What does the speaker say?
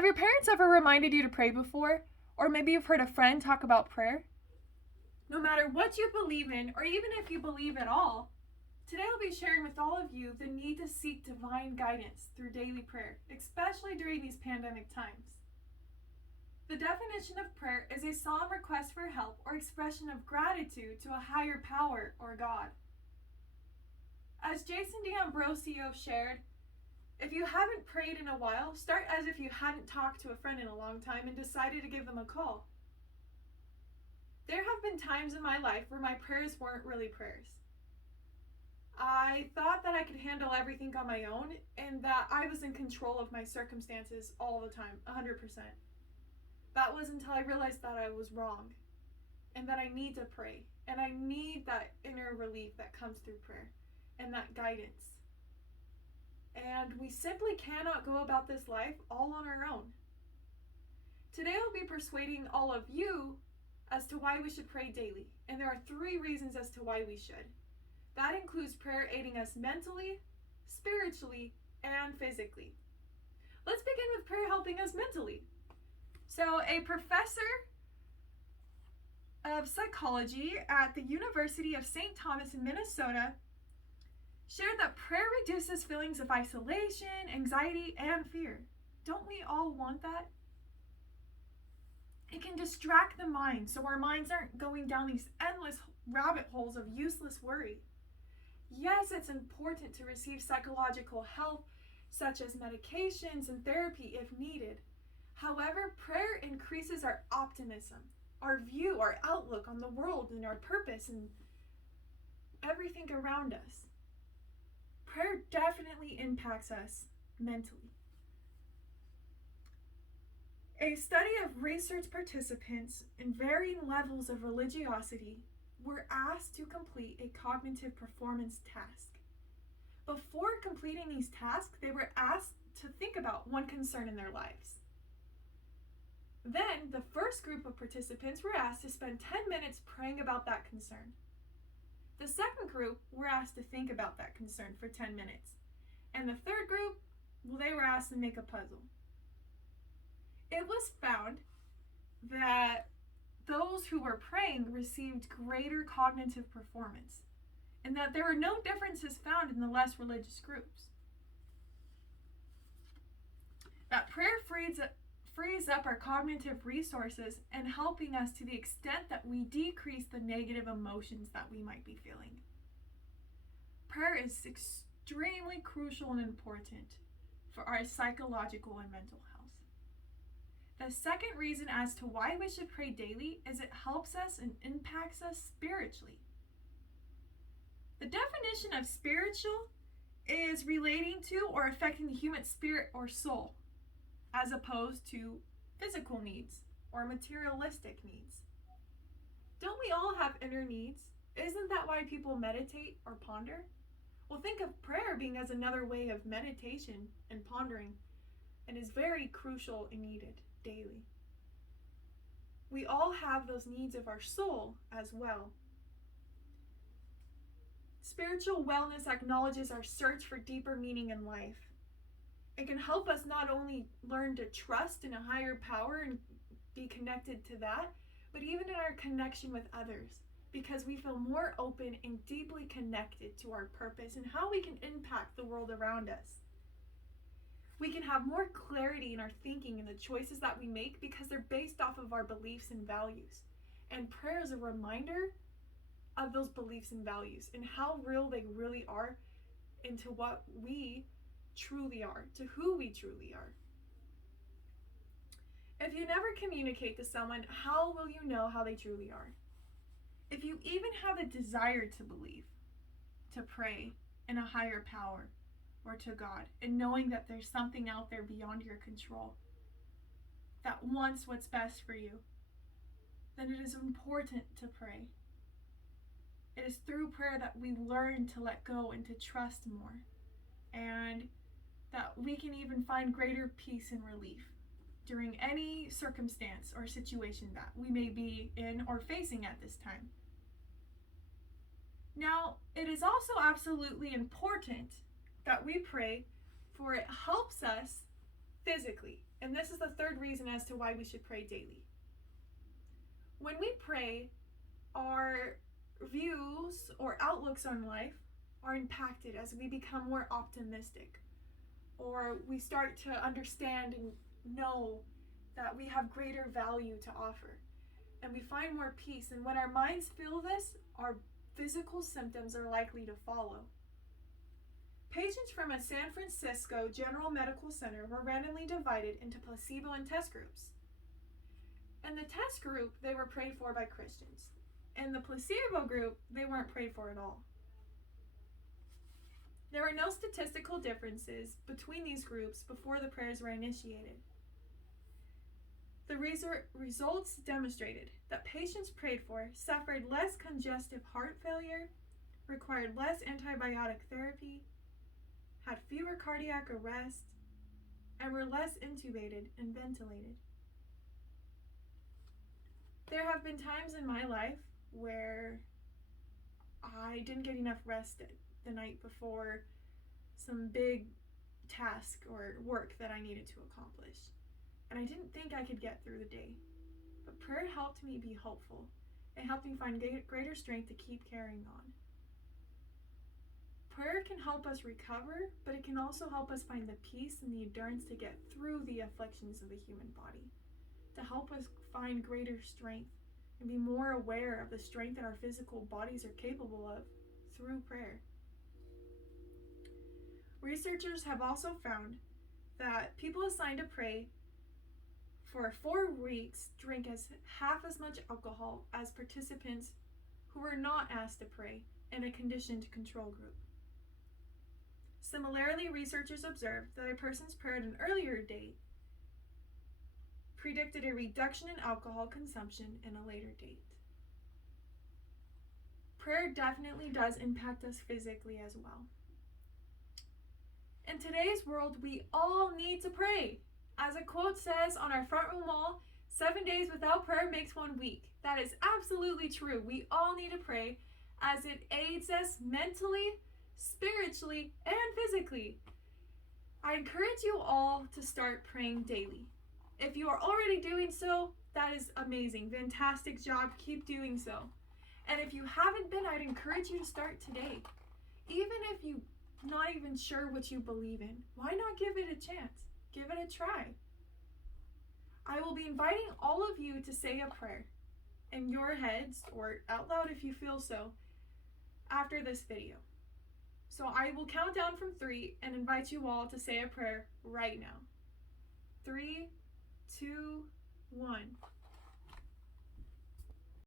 Have your parents ever reminded you to pray before? Or maybe you've heard a friend talk about prayer? No matter what you believe in, or even if you believe at all, today I'll be sharing with all of you the need to seek divine guidance through daily prayer, especially during these pandemic times. The definition of prayer is a solemn request for help or expression of gratitude to a higher power or God. As Jason D'Ambrosio shared, if you haven't prayed in a while, start as if you hadn't talked to a friend in a long time and decided to give them a call. There have been times in my life where my prayers weren't really prayers. I thought that I could handle everything on my own and that I was in control of my circumstances all the time, 100%. That was until I realized that I was wrong and that I need to pray and I need that inner relief that comes through prayer and that guidance. And we simply cannot go about this life all on our own. Today I'll be persuading all of you as to why we should pray daily. And there are 3 reasons as to why we should. That includes prayer aiding us mentally, spiritually, and physically. Let's begin with prayer helping us mentally. So a professor of psychology at the University of St. Thomas in Minnesota shared that prayer reduces feelings of isolation, anxiety, and fear. Don't we all want that? It can distract the mind so our minds aren't going down these endless rabbit holes of useless worry. Yes, it's important to receive psychological help, such as medications and therapy if needed. However, prayer increases our optimism, our view, our outlook on the world and our purpose and everything around us. Prayer definitely impacts us mentally. A study of research participants in varying levels of religiosity were asked to complete a cognitive performance task. Before completing these tasks, they were asked to think about one concern in their lives. Then, the first group of participants were asked to spend 10 minutes praying about that concern. The second group were asked to think about that concern for 10 minutes. And the third group, they were asked to make a puzzle. It was found that those who were praying received greater cognitive performance, and that there were no differences found in the less religious groups. That prayer frees up our cognitive resources and helping us to the extent that we decrease the negative emotions that we might be feeling. Prayer is extremely crucial and important for our psychological and mental health. The second reason as to why we should pray daily is it helps us and impacts us spiritually. The definition of spiritual is relating to or affecting the human spirit or soul, as opposed to physical needs or materialistic needs. Don't we all have inner needs? Isn't that why people meditate or ponder? Well, think of prayer being as another way of meditation and pondering, and is very crucial and needed daily. We all have those needs of our soul as well. Spiritual wellness acknowledges our search for deeper meaning in life. It can help us not only learn to trust in a higher power and be connected to that, but even in our connection with others, because we feel more open and deeply connected to our purpose and how we can impact the world around us. We can have more clarity in our thinking and the choices that we make because they're based off of our beliefs and values. And prayer is a reminder of those beliefs and values and how real they really are into what we truly are, to who we truly are. If you never communicate to someone, how will you know how they truly are? If you even have the desire to believe, to pray in a higher power or to God, and knowing that there's something out there beyond your control that wants what's best for you, then it is important to pray. It is through prayer that we learn to let go and to trust more, and that we can even find greater peace and relief during any circumstance or situation that we may be in or facing at this time. Now, it is also absolutely important that we pray, for it helps us physically. And this is the third reason as to why we should pray daily. When we pray, our views or outlooks on life are impacted as we become more optimistic, or we start to understand and know that we have greater value to offer, and we find more peace. And when our minds feel this, our physical symptoms are likely to follow. Patients from a San Francisco General Medical Center were randomly divided into placebo and test groups. In the test group, they were prayed for by Christians. In the placebo group, they weren't prayed for at all. There were no statistical differences between these groups before the prayers were initiated. The results demonstrated that patients prayed for suffered less congestive heart failure, required less antibiotic therapy, had fewer cardiac arrests, and were less intubated and ventilated. There have been times in my life where I didn't get enough rest the night before some big task or work that I needed to accomplish, and I didn't think I could get through the day. But prayer helped me be hopeful. It helped me find greater strength to keep carrying on. Prayer can help us recover, but it can also help us find the peace and the endurance to get through the afflictions of the human body, to help us find greater strength and be more aware of the strength that our physical bodies are capable of through prayer. Researchers have also found that people assigned to pray for 4 weeks drink half as much alcohol as participants who were not asked to pray in a conditioned control group. Similarly, researchers observed that a person's prayer at an earlier date predicted a reduction in alcohol consumption in a later date. Prayer definitely does impact us physically as well. In today's world, we all need to pray. As a quote says on our front room wall, 7 days without prayer makes 1 week. That is absolutely true. We all need to pray as it aids us mentally, spiritually, and physically. I encourage you all to start praying daily. If you are already doing so, that is amazing. Fantastic job. Keep doing so. And if you haven't been, I'd encourage you to start today. Even if you're not even sure what you believe in, why not give it a chance? Give it a try. I will be inviting all of you to say a prayer in your heads or out loud if you feel so after this video. So I will count down from 3 and invite you all to say a prayer right now. 3, 2, 1.